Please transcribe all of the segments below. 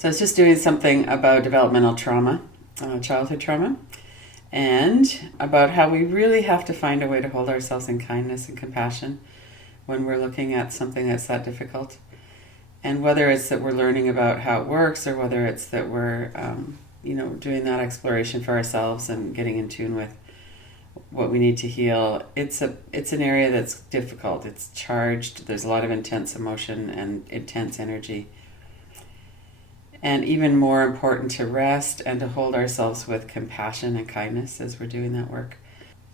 So I was just doing something about developmental trauma, childhood trauma, and about how we really have to find a way to hold ourselves in kindness and compassion when we're looking at something that's that difficult. And whether it's that we're learning about how it works, or whether it's that we're, doing that exploration for ourselves and getting in tune with what we need to heal, it's an area that's difficult. It's charged. There's a lot of intense emotion and intense energy. And even more important, to rest and to hold ourselves with compassion and kindness as we're doing that work.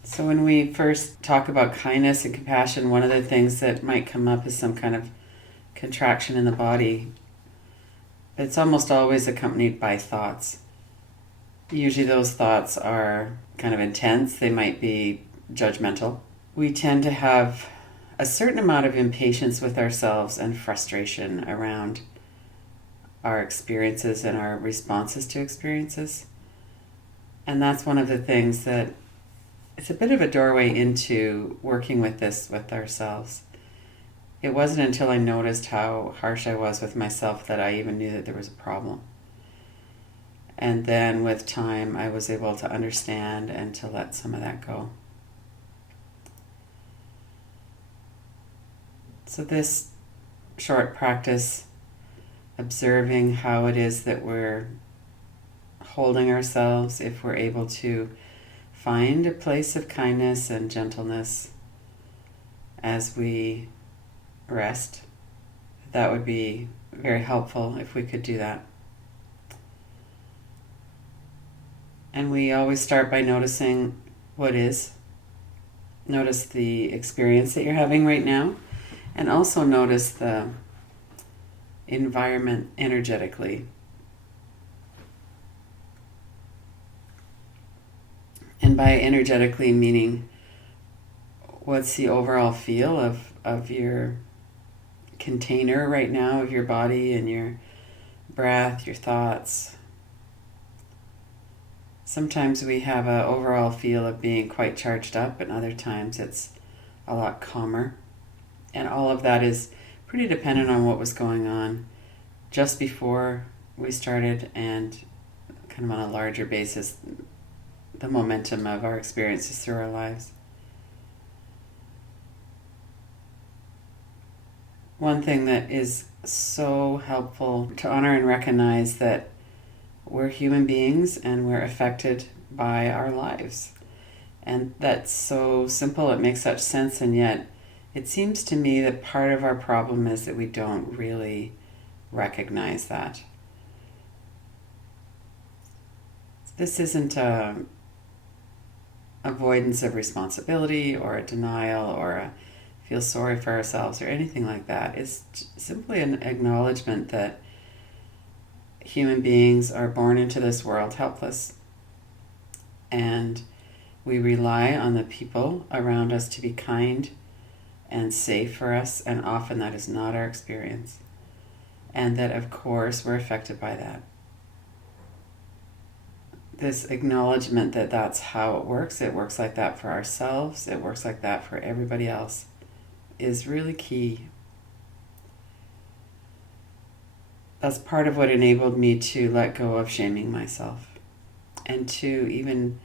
So when we first talk about kindness and compassion, one of the things that might come up is some kind of contraction in the body. It's almost always accompanied by thoughts. Usually those thoughts are kind of intense. They might be judgmental. We tend to have a certain amount of impatience with ourselves and frustration around our experiences and our responses to experiences. And that's one of the things that it's a bit of a doorway into working with this with ourselves. It wasn't until I noticed how harsh I was with myself that I even knew that there was a problem. And then with time, I was able to understand and to let some of that go. So this short practice, observing how it is that we're holding ourselves, if we're able to find a place of kindness and gentleness as we rest, that would be very helpful if we could do that. And we always start by noticing what is. Notice the experience that you're having right now, and also notice the environment energetically. And by energetically meaning, what's the overall feel of your container right now, of your body and your breath, your thoughts. Sometimes we have an overall feel of being quite charged up, and other times it's a lot calmer. And all of that is pretty dependent on what was going on just before we started, and kind of on a larger basis, the momentum of our experiences through our lives. One thing that is so helpful to honor and recognize that we're human beings and we're affected by our lives. And that's so simple, it makes such sense, and yet it seems to me that part of our problem is that we don't really recognize that. This isn't a avoidance of responsibility or a denial or a feel sorry for ourselves or anything like that. It's simply an acknowledgement that human beings are born into this world helpless, and we rely on the people around us to be kind and safe for us, and often that is not our experience, and that of course we're affected by that. This acknowledgement that that's how it works like that for ourselves, it works like that for everybody else, is really key. That's part of what enabled me to let go of shaming myself, and to even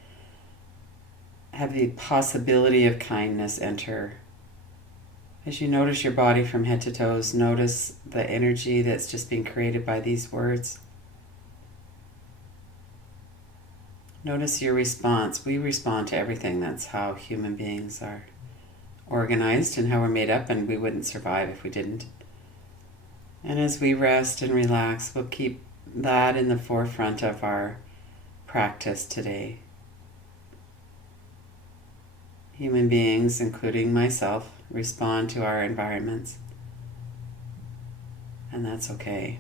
have the possibility of kindness enter. As you notice your body from head to toes, notice the energy that's just being created by these words. Notice your response. We respond to everything. That's how human beings are organized and how we're made up, and we wouldn't survive if we didn't. And as we rest and relax, we'll keep that in the forefront of our practice today. Human beings, including myself, respond to our environments, and that's okay.